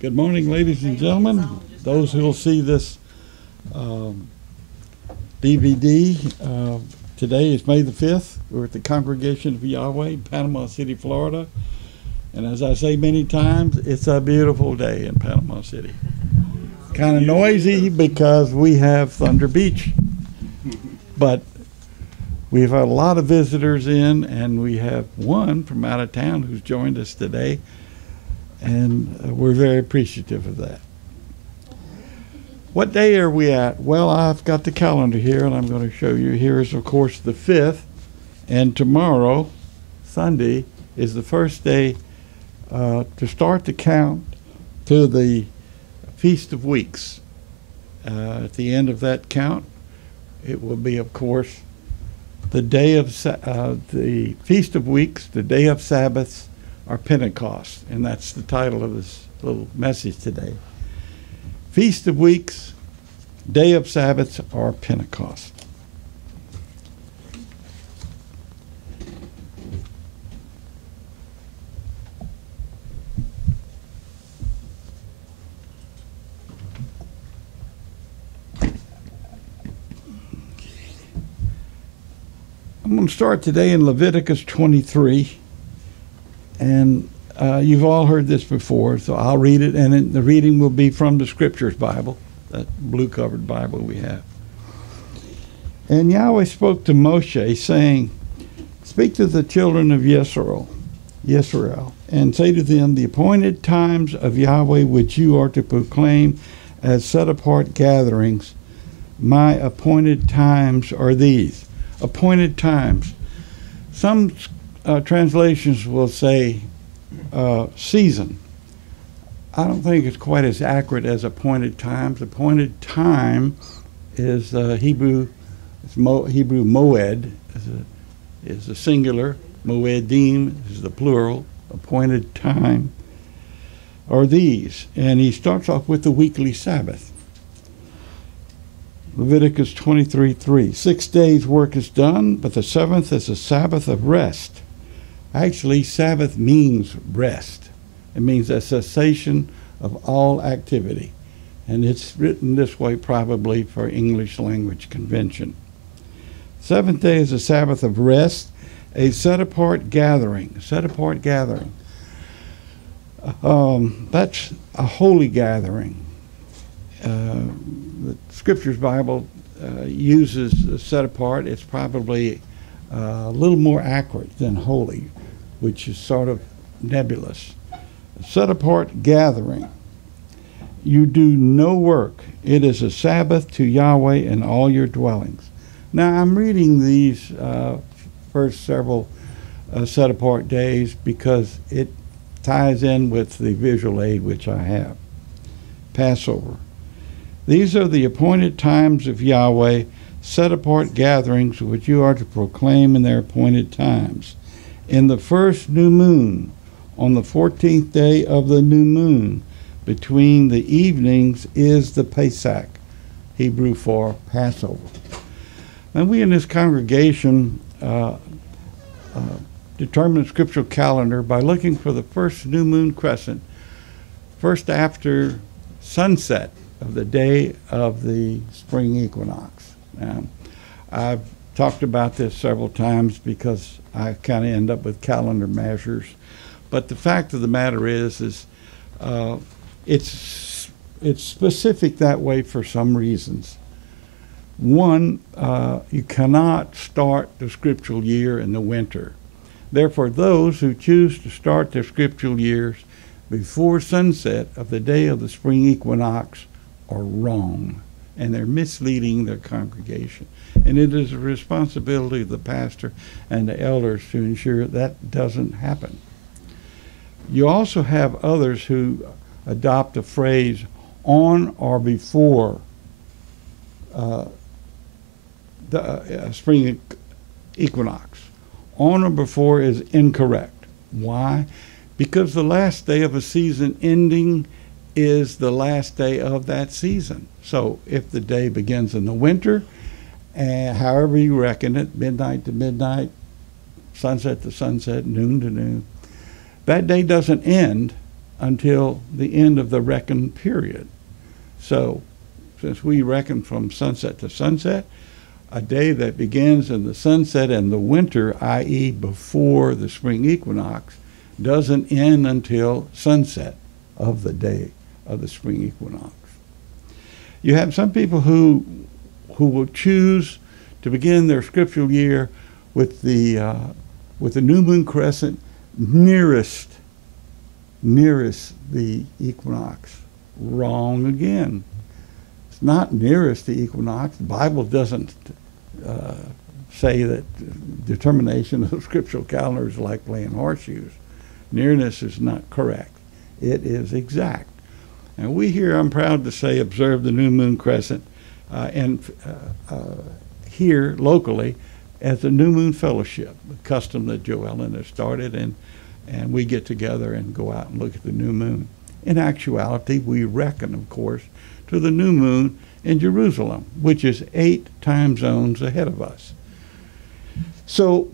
Good morning, ladies and gentlemen. Those who will see this DVD, today is May the 5th. We're at the Congregation of Yahweh, Panama City, Florida. And as I say many times, it's a beautiful day in Panama City. Kind of noisy because we have Thunder Beach. But we've had a lot of visitors in, and we have one from out of town who's joined us today. And we're very appreciative of that. What day are we at? Well, I've got the calendar here, and I'm going to show you. Here is, of course, the 5th, and tomorrow, Sunday, is the first day to start the count to the Feast of Weeks. At the end of that count, it will be, of course, the day of the Feast of Weeks, the day of Sabbaths, or Pentecost, and that's the title of this little message today. Feast of Weeks, Day of Sabbaths, or Pentecost. I'm going to start today in Leviticus 23. And you've all heard this before, so I'll read it, and the reading will be from the Scriptures Bible, that blue-covered Bible we have. And Yahweh spoke to Moshe, saying, "Speak to the children of Yisrael, and say to them, the appointed times of Yahweh which you are to proclaim as set-apart gatherings, my appointed times are these." Appointed times. Some translations will say season. I don't think it's quite as accurate as appointed times. Appointed time is Hebrew moed is the singular, moedim is the plural. Appointed time are these, and he starts off with the weekly Sabbath. Leviticus 23:3. 6 days work is done, but the seventh is a Sabbath of rest. Actually, Sabbath means rest. It means a cessation of all activity. And it's written this way probably for English language convention. Seventh day is a Sabbath of rest, a set-apart gathering. Set-apart gathering. That's a holy gathering. The Scriptures Bible uses set apart. It's probably a little more accurate than holy, which is sort of nebulous. Set apart gathering. You do no work. It is a Sabbath to Yahweh in all your dwellings. Now I'm reading these first several set apart days because it ties in with the visual aid which I have. Passover. These are the appointed times of Yahweh, set-apart gatherings which you are to proclaim in their appointed times. In the first new moon, on the 14th day of the new moon, between the evenings is the Pesach, Hebrew for Passover. And we in this congregation determine the scriptural calendar by looking for the first new moon crescent, first after sunset of the day of the spring equinox. Now, I've talked about this several times because I kind of end up with calendar measures. But the fact of the matter is it's specific that way for some reasons. One, you cannot start the scriptural year in the winter. Therefore, those who choose to start their scriptural years before sunset of the day of the spring equinox are wrong, and they're misleading their congregation. And it is a responsibility of the pastor and the elders to ensure that doesn't happen. You also have others who adopt a phrase on or before the spring equinox. On or before is incorrect. Why? Because the last day of a season ending is the last day of that season. So if the day begins in the winter, however you reckon it, midnight to midnight, sunset to sunset, noon to noon, that day doesn't end until the end of the reckoned period. So, since we reckon from sunset to sunset, a day that begins in the sunset in the winter, i.e. before the spring equinox, doesn't end until sunset of the day of the spring equinox. You have some people who will choose to begin their scriptural year with the new moon crescent nearest the equinox. Wrong again. It's not nearest the equinox. The Bible doesn't say that determination of the scriptural calendar is like playing horseshoes. Nearness is not correct. It is exact. And we here, I'm proud to say, observe the new moon crescent here locally as the New Moon Fellowship, a custom that Joellen has started, and we get together and go out and look at the new moon. In actuality, we reckon, of course, to the new moon in Jerusalem, which is 8 time zones ahead of us. So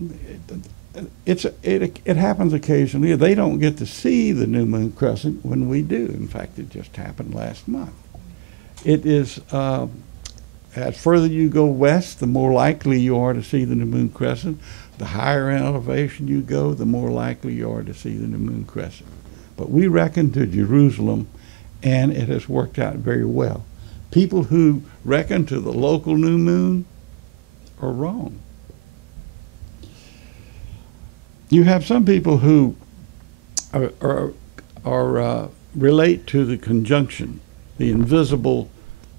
it happens occasionally. They don't get to see the new moon crescent when we do. In fact, it just happened last month. It is, as further you go west, the more likely you are to see the new moon crescent. The higher in elevation you go, the more likely you are to see the new moon crescent. But we reckon to Jerusalem, and it has worked out very well. People who reckon to the local new moon are wrong. You have some people who relate to the conjunction, the invisible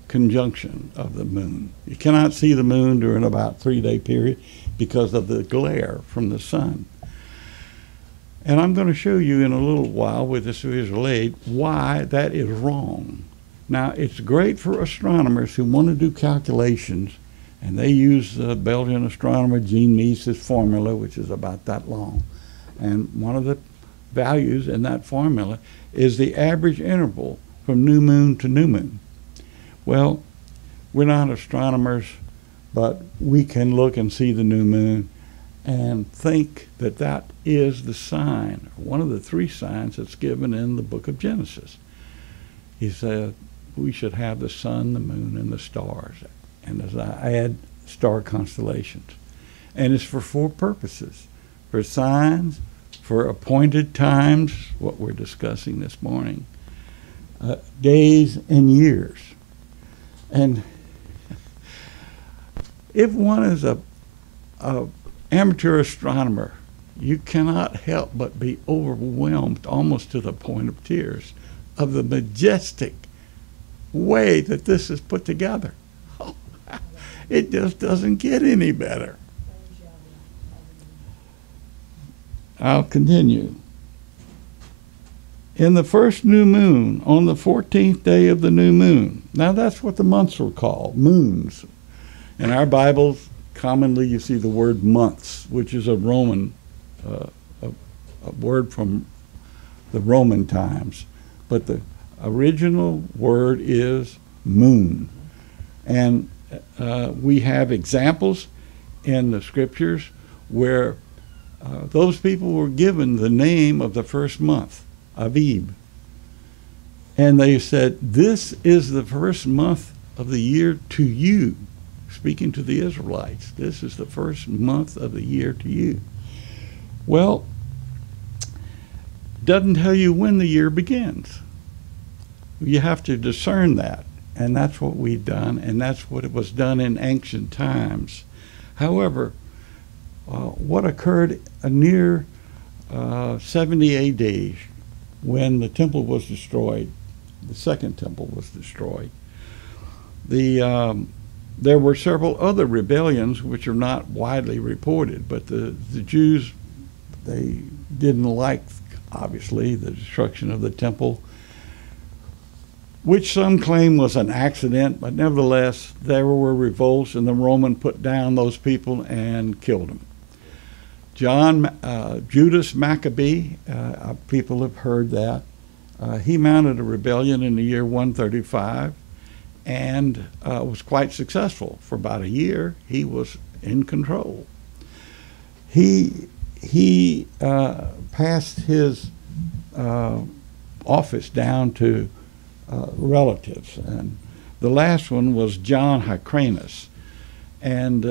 conjunction of the moon. You cannot see the moon during about 3-day period because of the glare from the sun. And I'm going to show you in a little while with this visual aid why that is wrong. Now, it's great for astronomers who want to do calculations, and they use the Belgian astronomer Jean Meese's formula, which is about that long. And one of the values in that formula is the average interval from new moon to new moon. Well, we're not astronomers, but we can look and see the new moon and think that that is the sign, one of the 3 signs that's given in the book of Genesis. He said we should have the sun, the moon, and the stars. And as I add star constellations. And it's for 4 purposes: for signs, for appointed times, what we're discussing this morning, days and years. And if one is a amateur astronomer, you cannot help but be overwhelmed almost to the point of tears of the majestic way that this is put together. It just doesn't get any better. I'll continue. In the first new moon, on the 14th day of the new moon. Now that's what the months were called, moons. In our Bibles, commonly you see the word months, which is a Roman, a word from the Roman times. But the original word is moon. And we have examples in the scriptures where those people were given the name of the first month, Abib. And they said, this is the first month of the year to you. Speaking to the Israelites, this is the first month of the year to you. Well, doesn't tell you when the year begins. You have to discern that, and that's what we've done, and that's what it was done in ancient times. However, what occurred near 70 AD, when the temple was destroyed, the second temple was destroyed, there were several other rebellions which are not widely reported, but the Jews, they didn't like, obviously, the destruction of the temple, which some claim was an accident, but nevertheless, there were revolts, and the Roman put down those people and killed them. Judas Maccabee, people have heard that. He mounted a rebellion in the year 135 and was quite successful. For about a year, he was in control. He passed his office down to relatives. And the last one was John Hyrcanus. And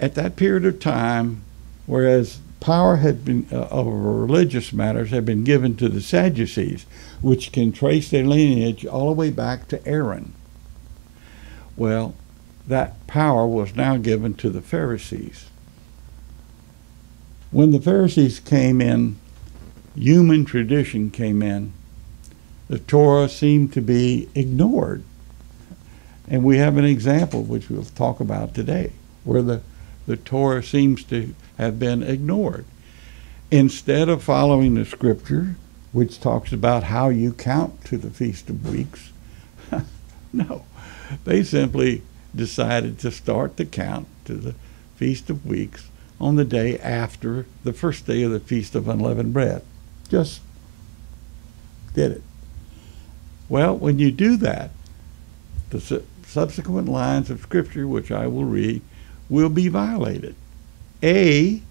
at that period of time, whereas power had been of religious matters had been given to the Sadducees, which can trace their lineage all the way back to Aaron. Well, that power was now given to the Pharisees. When the Pharisees came in, human tradition came in, the Torah seemed to be ignored. And we have an example, which we'll talk about today, where the Torah seems to have been ignored. Instead of following the scripture, which talks about how you count to the Feast of Weeks, no, they simply decided to start the count to the Feast of Weeks on the day after the first day of the Feast of Unleavened Bread. Just did it. Well, when you do that, the subsequent lines of scripture, which I will read, will be violated. It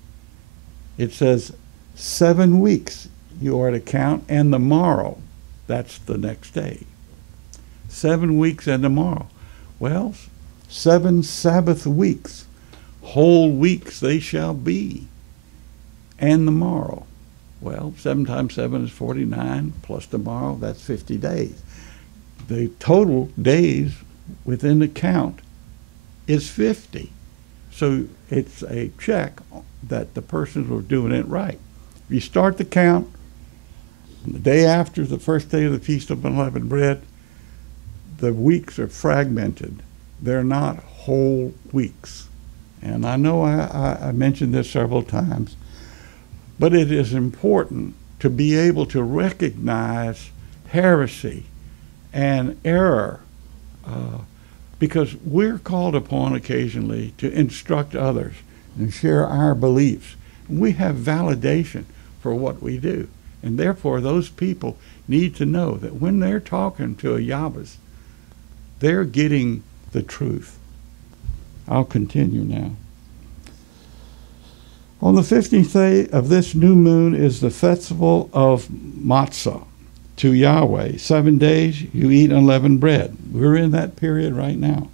says 7 weeks you are to count, and the morrow, that's the next day. 7 weeks and the morrow. Well, 7 Sabbath weeks, whole weeks they shall be, and the morrow. Well, 7 times 7 is 49, plus tomorrow, that's 50 days. The total days within the count is 50. So it's a check that the persons were doing it right. If you start the count the day after the first day of the Feast of Unleavened Bread, the weeks are fragmented. They're not whole weeks. And I know I mentioned this several times, but it is important to be able to recognize heresy and error, because we're called upon occasionally to instruct others and share our beliefs. We have validation for what we do. And therefore, those people need to know that when they're talking to a Yahweh, they're getting the truth. I'll continue now. On the 15th day of this new moon is the festival of Matzah to Yahweh. 7 days you eat unleavened bread. We're in that period right now.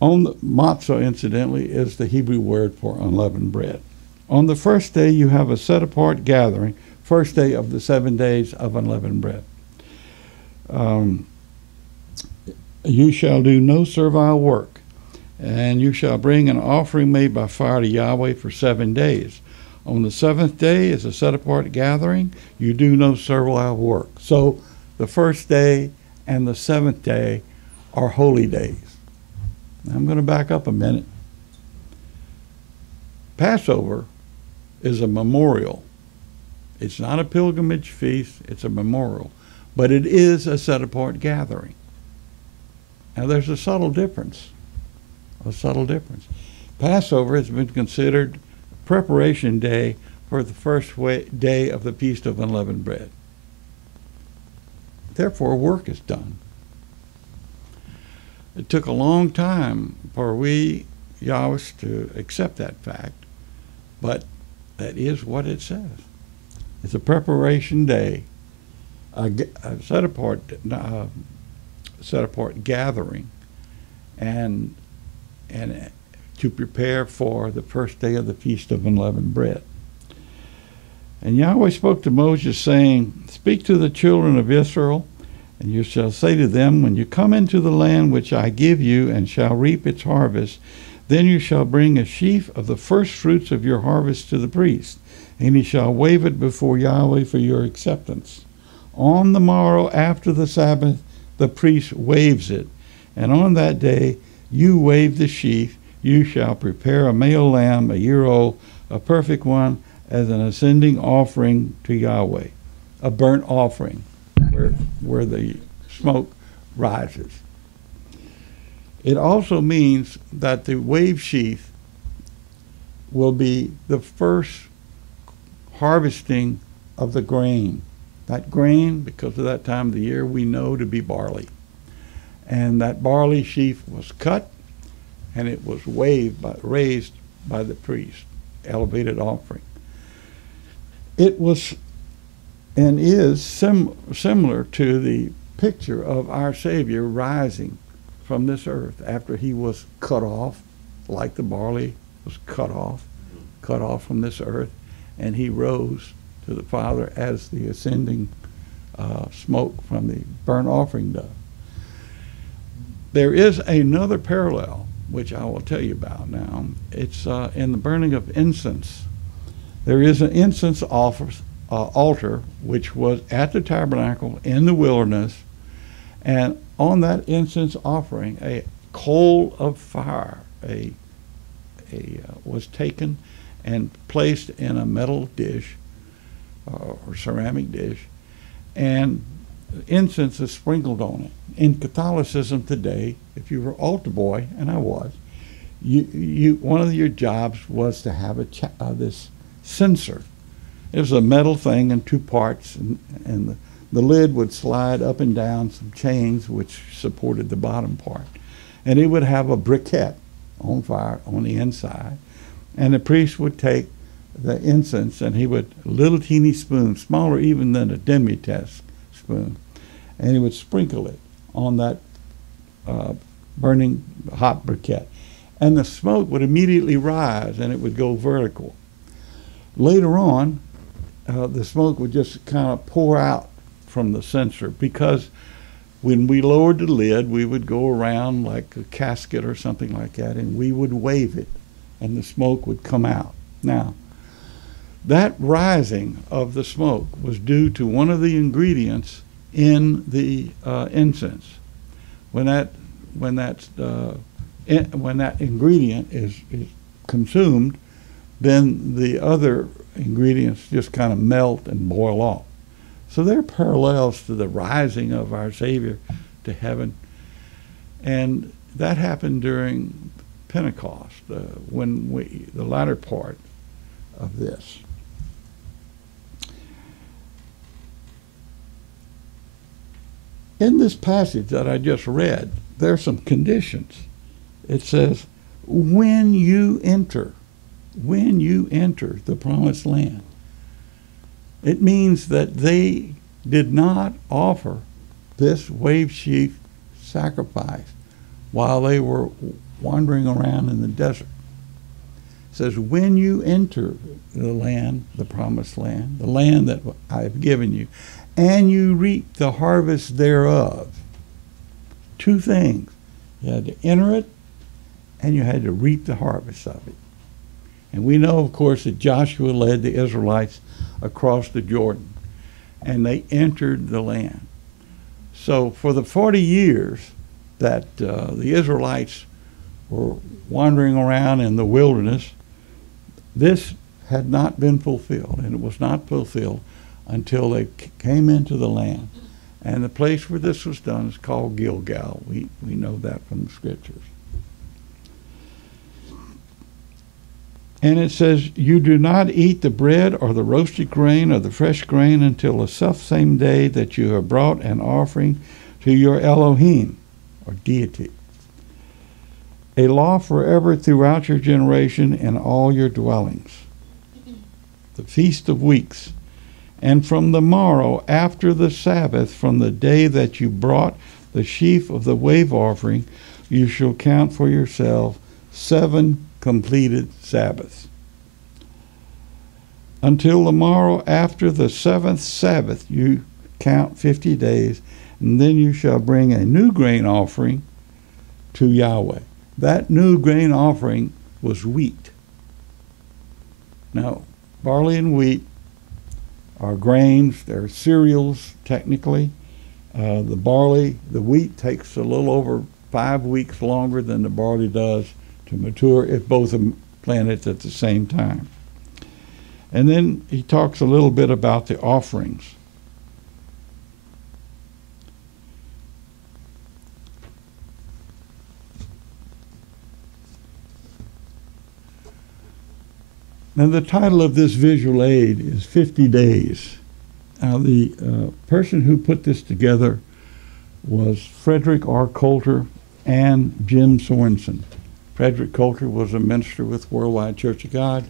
On the matzah, incidentally, is the Hebrew word for unleavened bread. On the first day you have a set-apart gathering, first day of the 7 days of unleavened bread. You shall do no servile work, and you shall bring an offering made by fire to Yahweh for 7 days. On the 7th day is a set-apart gathering. You do no servile work. So the first day and the 7th day are holy days. Now I'm going to back up a minute. Passover is a memorial. It's not a pilgrimage feast. It's a memorial. But it is a set-apart gathering. Now there's a subtle difference. Passover has been considered preparation day for the first day of the Feast of Unleavened Bread. Therefore, work is done. It took a long time for we Yahwehs to accept that fact, but that is what it says. It's a preparation day, a set apart gathering, and to prepare for the first day of the Feast of Unleavened Bread. And Yahweh spoke to Moses, saying, "Speak to the children of Israel, and you shall say to them, when you come into the land which I give you, and shall reap its harvest, then you shall bring a sheaf of the first fruits of your harvest to the priest, and he shall wave it before Yahweh for your acceptance. On the morrow after the Sabbath, the priest waves it, and on that day you wave the sheaf. You shall prepare a male lamb, a year old, a perfect one, as an ascending offering to Yahweh," a burnt offering where the smoke rises. It also means that the wave sheaf will be the first harvesting of the grain. That grain, because of that time of the year, we know to be barley. And that barley sheaf was cut, and it was raised by the priest, elevated offering. It was and is similar to the picture of our Savior rising from this earth after he was cut off, like the barley was cut off from this earth, and he rose to the Father as the ascending smoke from the burnt offering does. There is another parallel, which I will tell you about now. It's in the burning of incense. There is an incense altar, which was at the tabernacle in the wilderness, and on that incense offering, a coal of fire was taken and placed in a metal dish or ceramic dish, and incense is sprinkled on it. In Catholicism today, if you were altar boy, and I was, you one of your jobs was to have this censer. It was a metal thing in two parts, and the lid would slide up and down some chains which supported the bottom part. And it would have a briquette on fire on the inside. And the priest would take the incense, and he would, a little teeny spoon, smaller even than a demi-tasse spoon, and he would sprinkle it on that burning hot briquette. And the smoke would immediately rise, and it would go vertical. Later on, the smoke would just kind of pour out from the censer, because when we lowered the lid, we would go around like a casket or something like that, and we would wave it, and the smoke would come out. Now, that rising of the smoke was due to one of the ingredients in the incense. When that ingredient is consumed, then the other ingredients just kind of melt and boil off. So they're parallels to the rising of our Savior to heaven. And that happened during Pentecost, when the latter part of this. In this passage that I just read, there are some conditions. It says, when you enter the promised land. It means that they did not offer this wave sheaf sacrifice while they were wandering around in the desert. It says, when you enter the land, the promised land, the land that I have given you, and you reap the harvest thereof. Two things. You had to enter it, and you had to reap the harvest of it. And we know, of course, that Joshua led the Israelites across the Jordan, and they entered the land. So for the 40 years that the Israelites were wandering around in the wilderness, this had not been fulfilled, and it was not fulfilled until they came into the land. And the place where this was done is called Gilgal. We know that from the scriptures. And it says, you do not eat the bread or the roasted grain or the fresh grain until the selfsame day that you have brought an offering to your Elohim, or deity. A law forever throughout your generation in all your dwellings. The Feast of Weeks. And from the morrow after the Sabbath, from the day that you brought the sheaf of the wave offering, you shall count for yourself 7 completed Sabbaths. Until the morrow after the 7th Sabbath, you count 50 days, and then you shall bring a new grain offering to Yahweh. That new grain offering was wheat. Now, barley and wheat are grains, they're cereals technically. The wheat takes a little over 5 weeks longer than the barley does to mature if both are planted at the same time. And then he talks a little bit about the offerings. Now the title of this visual aid is 50 Days. Now the person who put this together was Frederick R. Coulter and Jim Sorensen. Frederick Coulter was a minister with Worldwide Church of God.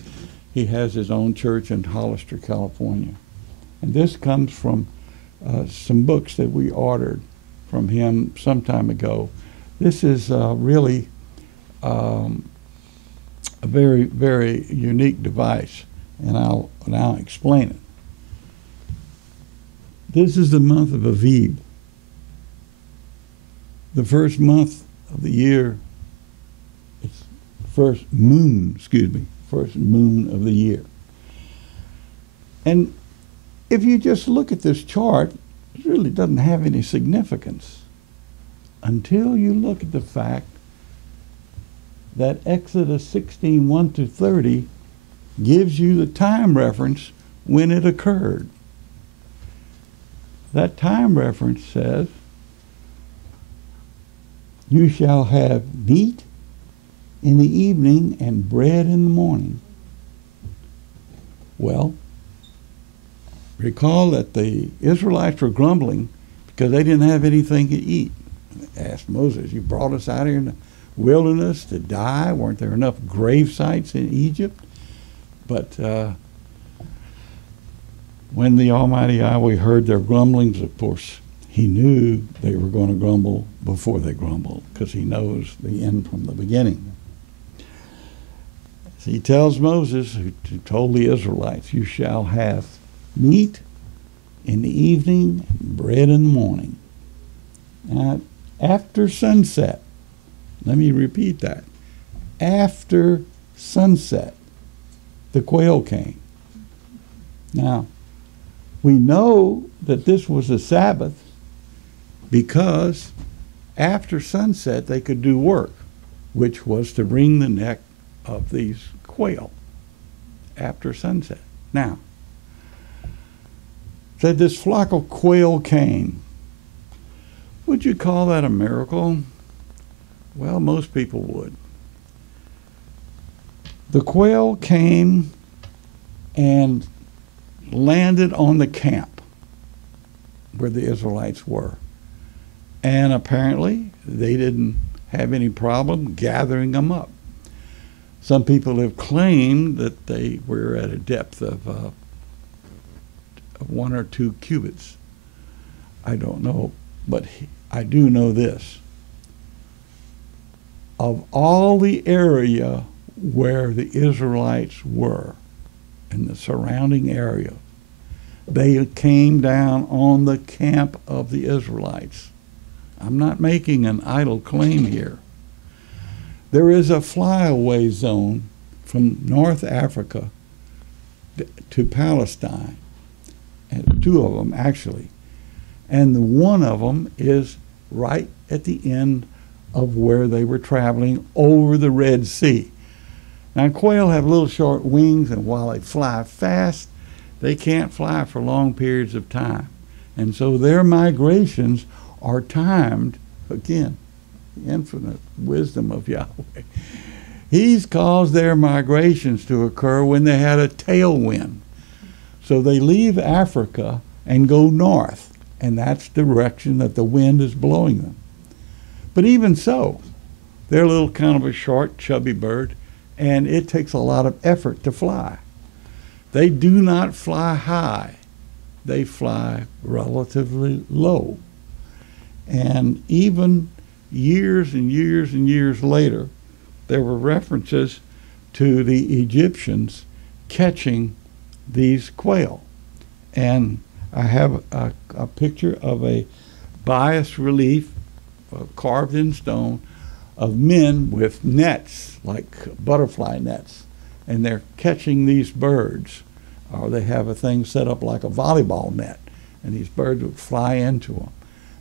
He has his own church in Hollister, California. And this comes from some books that we ordered from him some time ago. This is really a very, very unique device, and I'll now explain it. This is the month of Aviv, the first month of the year. It's first moon of the year. And if you just look at this chart, it really doesn't have any significance until you look at the fact that Exodus 16, 1 to 30 gives you the time reference when it occurred. That time reference says, "You shall have meat in the evening and bread in the morning." Well, recall that the Israelites were grumbling because they didn't have anything to eat. They asked Moses, "You brought us out here in the wilderness to die? Weren't there enough grave sites in Egypt?" But when the Almighty Yahweh heard their grumblings, of course, he knew they were going to grumble before they grumbled, because he knows the end from the beginning. So he tells Moses, who told the Israelites, "You shall have meat in the evening and bread in the morning." Now, after sunset, let me repeat that. After sunset, the quail came. Now, we know that this was a Sabbath because after sunset they could do work, which was to wring the neck of these quail after sunset. Now, said this flock of quail came. Would you call that a miracle? Well, most people would. The quail came and landed on the camp where the Israelites were. And apparently they didn't have any problem gathering them up. Some people have claimed that they were at a depth of 1 or 2 cubits. I don't know, but I do know this. Of all the area where the Israelites were, in the surrounding area, they came down on the camp of the Israelites. I'm not making an idle claim here. There is a flyaway zone from North Africa to Palestine, and 2 of them actually, and one of them is right at the end of where they were traveling over the Red Sea. Now, quail have little short wings, and while they fly fast, they can't fly for long periods of time. And so their migrations are timed, again, the infinite wisdom of Yahweh. He's caused their migrations to occur when they had a tailwind. So they leave Africa and go north, and that's the direction that the wind is blowing them. But even so, they're a little kind of a short, chubby bird, and it takes a lot of effort to fly. They do not fly high. They fly relatively low. And even years and years and years later, there were references to the Egyptians catching these quail. And I have a picture of a bas relief carved in stone of men with nets, like butterfly nets, and they're catching these birds. Or they have a thing set up like a volleyball net, and these birds would fly into them.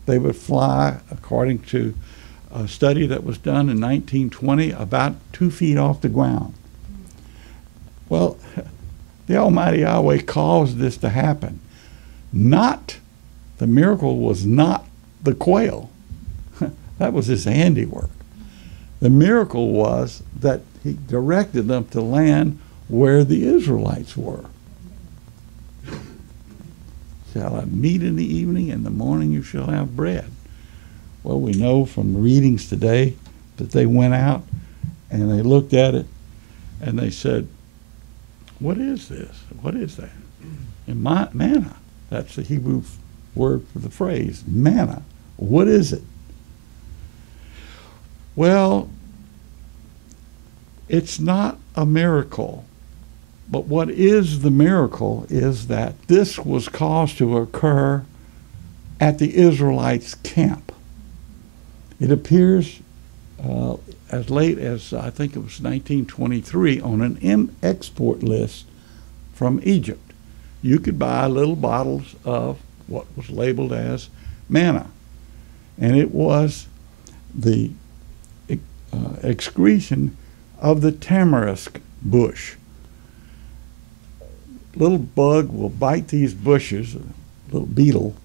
They would fly, according to a study that was done in 1920, about 2 feet off the ground. Well, the Almighty Yahweh caused this to happen. The miracle was not the quail. That was his handiwork. The miracle was that he directed them to land where the Israelites were. Shall have meat in the evening, in the morning you shall have bread. Well, we know from readings today that they went out and they looked at it and they said, what is this? What is that? And manna, that's the Hebrew word for the phrase, manna. What is it? Well, it's not a miracle. But what is the miracle is that this was caused to occur at the Israelites' camp. It appears as late as, I think it was 1923, on an export list from Egypt. You could buy little bottles of what was labeled as manna. And it was the excretion of the tamarisk bush. Little bug will bite these bushes, a little beetle,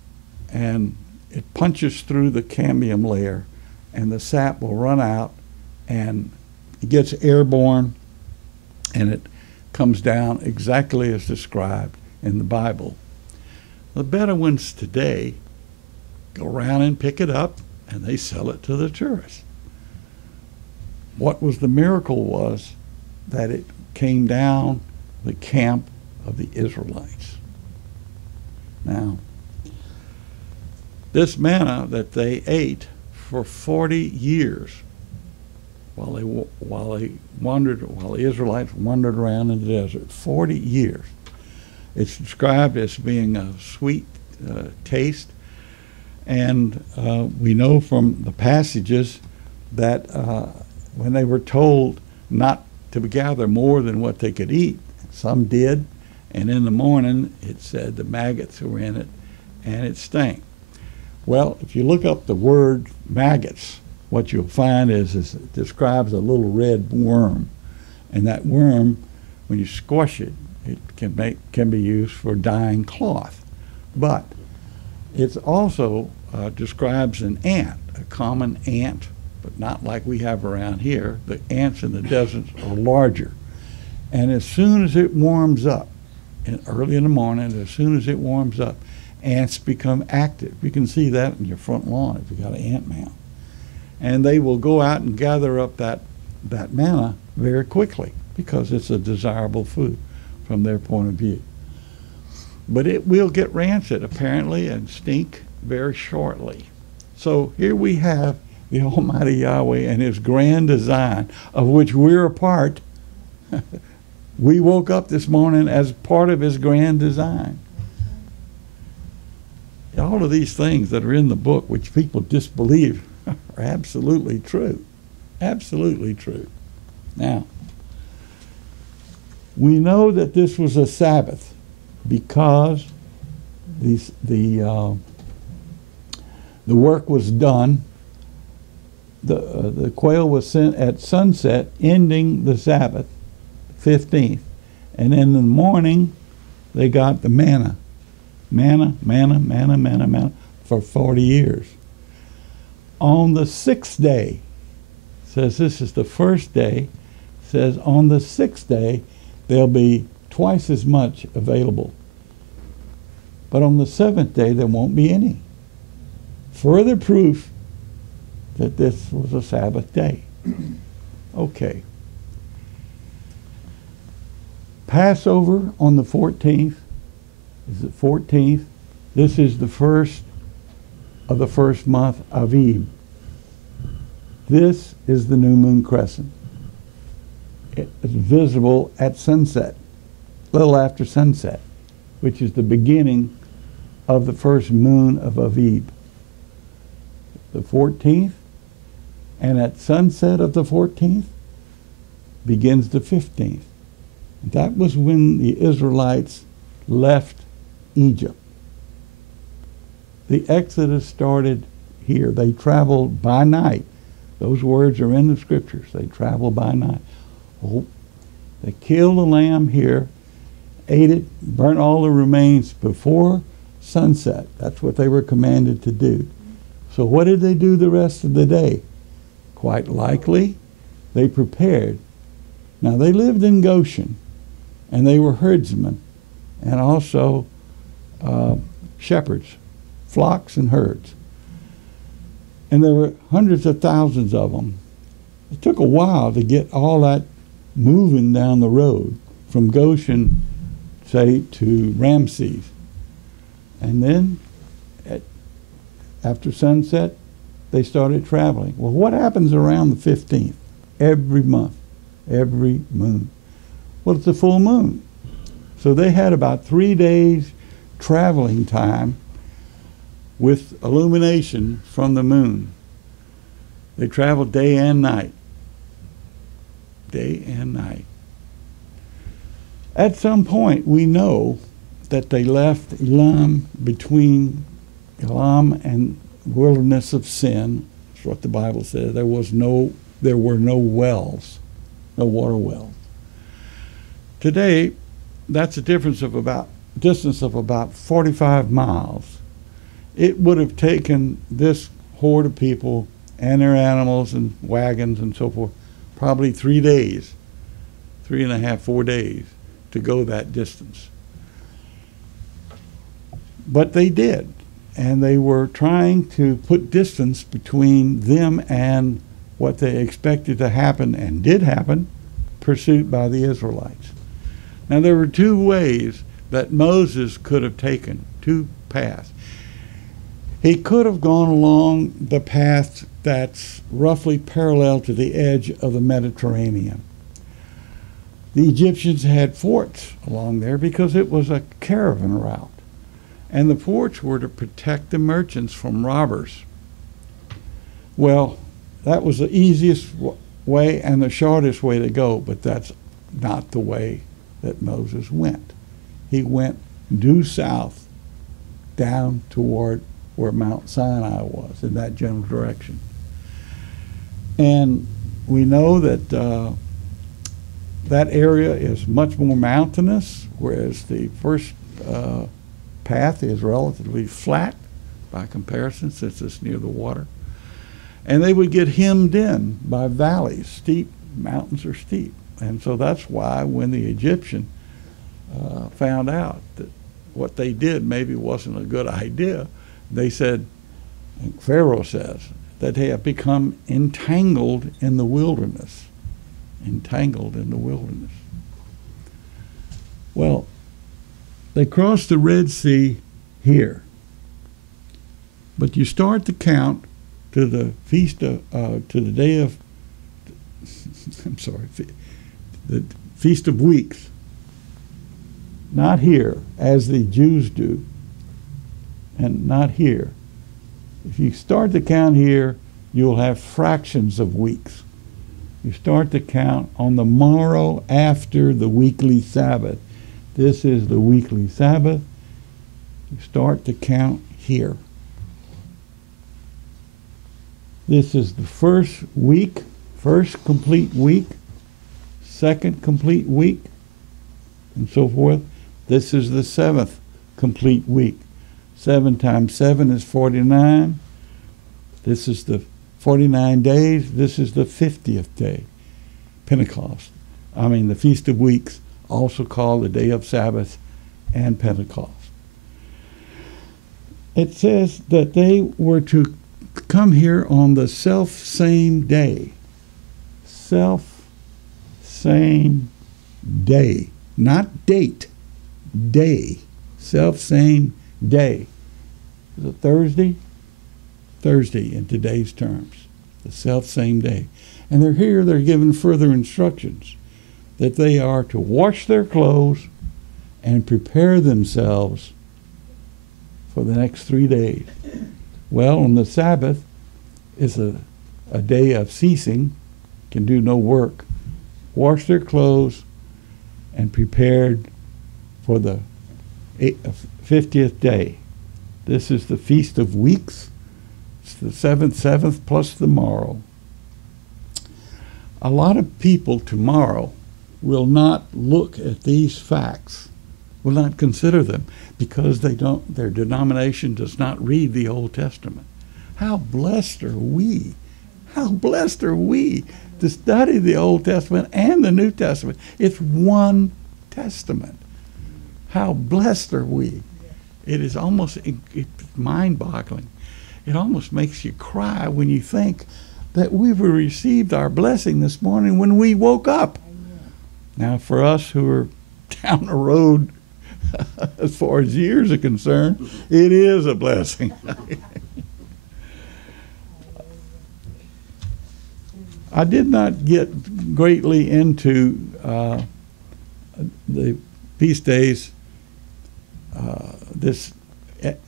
and it punches through the cambium layer, and the sap will run out, and it gets airborne, and it comes down exactly as described in the Bible. The Bedouins today go around and pick it up, and they sell it to the tourists. What was the miracle was that it came down the camp of the Israelites. Now, this manna that they ate for 40 years while the Israelites wandered around in the desert, 40 years. It's described as being a sweet taste, and we know from the passages that when they were told not to gather more than what they could eat, some did, and in the morning it said the maggots were in it and it stank. Well, if you look up the word maggots, what you'll find is it describes a little red worm, and that worm, when you squash it, it can be used for dyeing cloth. But it also describes an ant, a common ant, but not like we have around here. The ants in the deserts are larger. And as soon as it warms up, early in the morning, as soon as it warms up, ants become active. You can see that in your front lawn if you got an ant mound. And they will go out and gather up that manna very quickly because it's a desirable food from their point of view. But it will get rancid apparently and stink very shortly. So here we have the Almighty Yahweh and his grand design, of which we're a part. We woke up this morning as part of his grand design. All of these things that are in the book, which people disbelieve, are absolutely true. Absolutely true. Now, we know that this was a Sabbath because the work was done. The quail was sent at sunset, ending the Sabbath, 15th. And in the morning, they got the manna. Manna for 40 years. On the 6th day, says this is the first day, says on the 6th day, there'll be twice as much available. But on the 7th day, there won't be any. Further proof that this was a Sabbath day. Okay. Passover on the 14th. Is it 14th? This is the first of the first month, Aviv. This is the new moon crescent. It is visible at sunset, a little after sunset, which is the beginning of the first moon of Aviv. The 14th, and at sunset of the 14th begins the 15th. That was when the Israelites left Egypt. The Exodus started here. They traveled by night. Those words are in the scriptures. They traveled by night. Oh, they killed the lamb here, ate it, burnt all the remains before sunset. That's what they were commanded to do. So what did they do the rest of the day? Quite likely, they prepared. Now, they lived in Goshen, and they were herdsmen, and also shepherds, flocks and herds. And there were hundreds of thousands of them. It took a while to get all that moving down the road. from Goshen, say, to Ramses. And then after sunset, they started traveling. Well, what happens around the 15th? Every month, every moon. Well, it's a full moon. So they had about 3 days traveling time with illumination from the moon. They traveled day and night. Day and night. At some point, we know that they left Elam, between Elam and wilderness of sin. That's what the Bible says. There were no wells, no water wells. Today, that's a distance of about 45 miles. It would have taken this horde of people and their animals and wagons and so forth probably 3 days, 3.5, 4 days to go that distance. But they did, and they were trying to put distance between them and what they expected to happen, and did happen, pursuit by the Israelites. Now, there were 2 ways that Moses could have taken, 2 paths. He could have gone along the path that's roughly parallel to the edge of the Mediterranean. The Egyptians had forts along there because it was a caravan route. And the forts were to protect the merchants from robbers. Well, that was the easiest way and the shortest way to go, but that's not the way that Moses went. He went due south, down toward where Mount Sinai was, in that general direction. And we know that that area is much more mountainous, whereas the first path is relatively flat by comparison, since it's near the water. And they would get hemmed in by valleys. Steep mountains are steep. And so that's why when the Egyptian found out that what they did maybe wasn't a good idea, they said, Pharaoh says, that they have become entangled in the wilderness. Entangled in the wilderness. Well, they crossed the Red Sea here. But you start to count to the feast of, to the day of, I'm sorry, the Feast of Weeks. Not here, as the Jews do, and not here. If you start to count here, you'll have fractions of weeks. You start to count on the morrow after the weekly Sabbath. This is the weekly Sabbath. You start to count here. This is the first week, first complete week, second complete week, and so forth. This is the 7th complete week. 7 times 7 is 49. This is the 49 days. This is the 50th day, Pentecost. The Feast of Weeks, also called the Day of Sabbath and Pentecost. It says that they were to come here on the self-same day. Self-same day. Not date. Day. Self-same day. Is it Thursday? Thursday in today's terms. The self-same day. And they're here, they're given further instructions that they are to wash their clothes and prepare themselves for the next 3 days. Well, on the Sabbath is a day of ceasing, can do no work. Wash their clothes and prepared for the 50th day. This is the Feast of Weeks. It's the 7th plus the morrow. A lot of people tomorrow will not look at these facts, will not consider them, because their denomination does not read the Old Testament. How blessed are we? How blessed are we to study the Old Testament and the New Testament? It's one testament. How blessed are we? It is almost mind-boggling. It almost makes you cry when you think that we've received our blessing this morning when we woke up. Now, for us who are down the road, as far as years are concerned, it is a blessing. I did not get greatly into the feast days this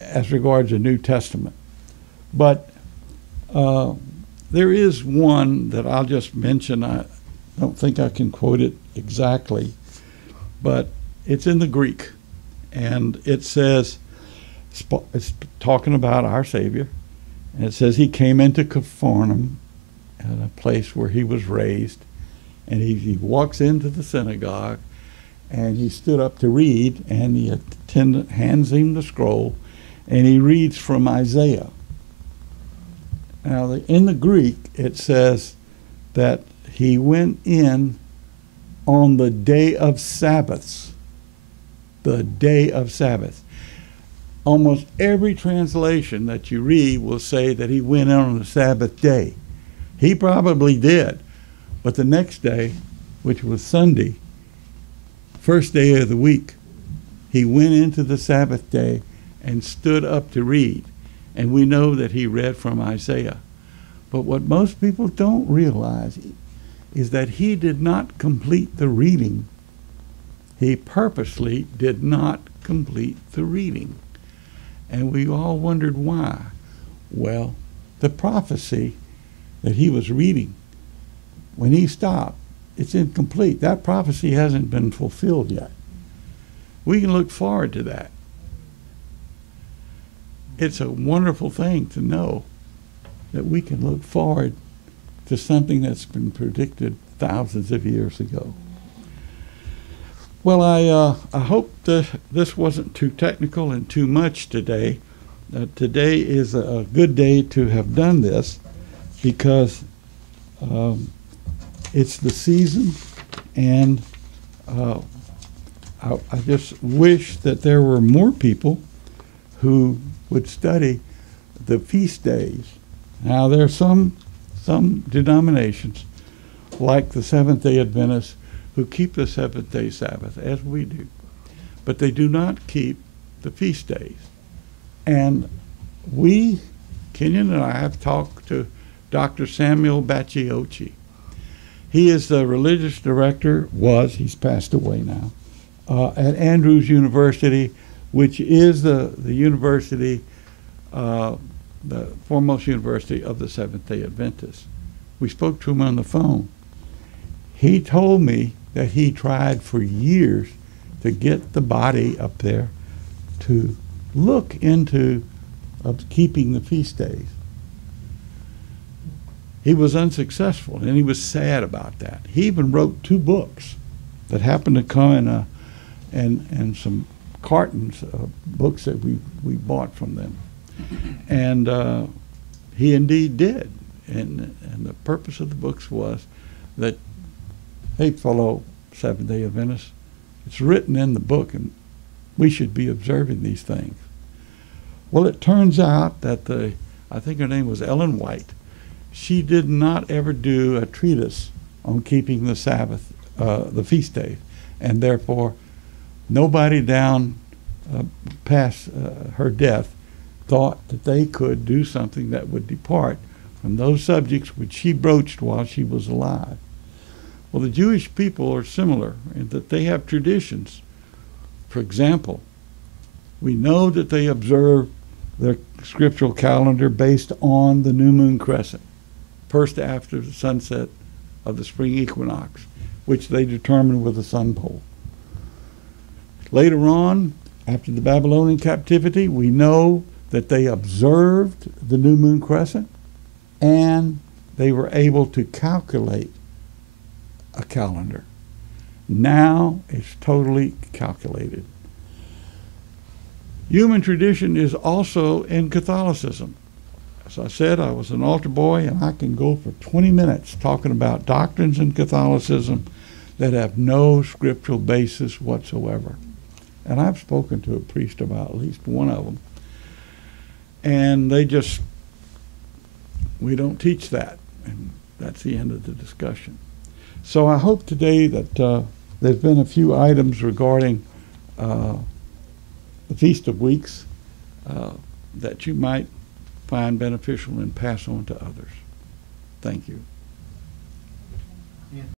as regards the New Testament, but there is one that I'll just mention. I don't think I can quote it exactly, but it's in the Greek, and it says, it's talking about our Savior, and it says he came into Capernaum, at a place where he was raised, and he walks into the synagogue, and he stood up to read, and the attendant hands him the scroll, and he reads from Isaiah. Now, in the Greek, it says that he went in on the day of Sabbaths. The day of Sabbath. Almost every translation that you read will say that he went in on the Sabbath day. He probably did, but the next day, which was Sunday, first day of the week, he went into the Sabbath day and stood up to read. And we know that he read from Isaiah. But what most people don't realize is that he did not complete the reading. He purposely did not complete the reading. And we all wondered why. Well, the prophecy that he was reading, when he stopped, it's incomplete. That prophecy hasn't been fulfilled yet. We can look forward to that. It's a wonderful thing to know that we can look forward to something that's been predicted thousands of years ago. Well, I hope that this wasn't too technical and too much today. Today is a good day to have done this because it's the season, and I just wish that there were more people who would study the feast days. Now, there are some denominations, like the Seventh-day Adventists, who keep the seventh-day Sabbath, as we do, but they do not keep the feast days. And we, Kenyon and I, have talked to Dr. Samuel Bacciochi. He is the religious director, he's passed away now, at Andrews University, which is the university, the foremost university of the Seventh-day Adventists. We spoke to him on the phone. He told me that he tried for years to get the body up there to look into keeping the feast days. He was unsuccessful, and he was sad about that. He even wrote 2 books that happened to come in some cartons of books that we bought from them. And he indeed did. And the purpose of the books was that, hey, fellow Seventh-day Adventists, it's written in the book, and we should be observing these things. Well, it turns out that I think her name was Ellen White, she did not ever do a treatise on keeping the Sabbath, the feast days, and therefore nobody down past her death thought that they could do something that would depart from those subjects which she broached while she was alive. Well, the Jewish people are similar in that they have traditions. For example, we know that they observe their scriptural calendar based on the new moon crescent, first after the sunset of the spring equinox, which they determine with a sun pole. Later on, after the Babylonian captivity, we know that they observed the new moon crescent, and they were able to calculate a calendar. Now it's totally calculated. Human tradition is also in Catholicism. As I said, I was an altar boy, and I can go for 20 minutes talking about doctrines in Catholicism that have no scriptural basis whatsoever. And I've spoken to a priest about at least one of them. And we don't teach that. And that's the end of the discussion. So I hope today that there's been a few items regarding the Feast of Weeks that you might find beneficial and pass on to others. Thank you.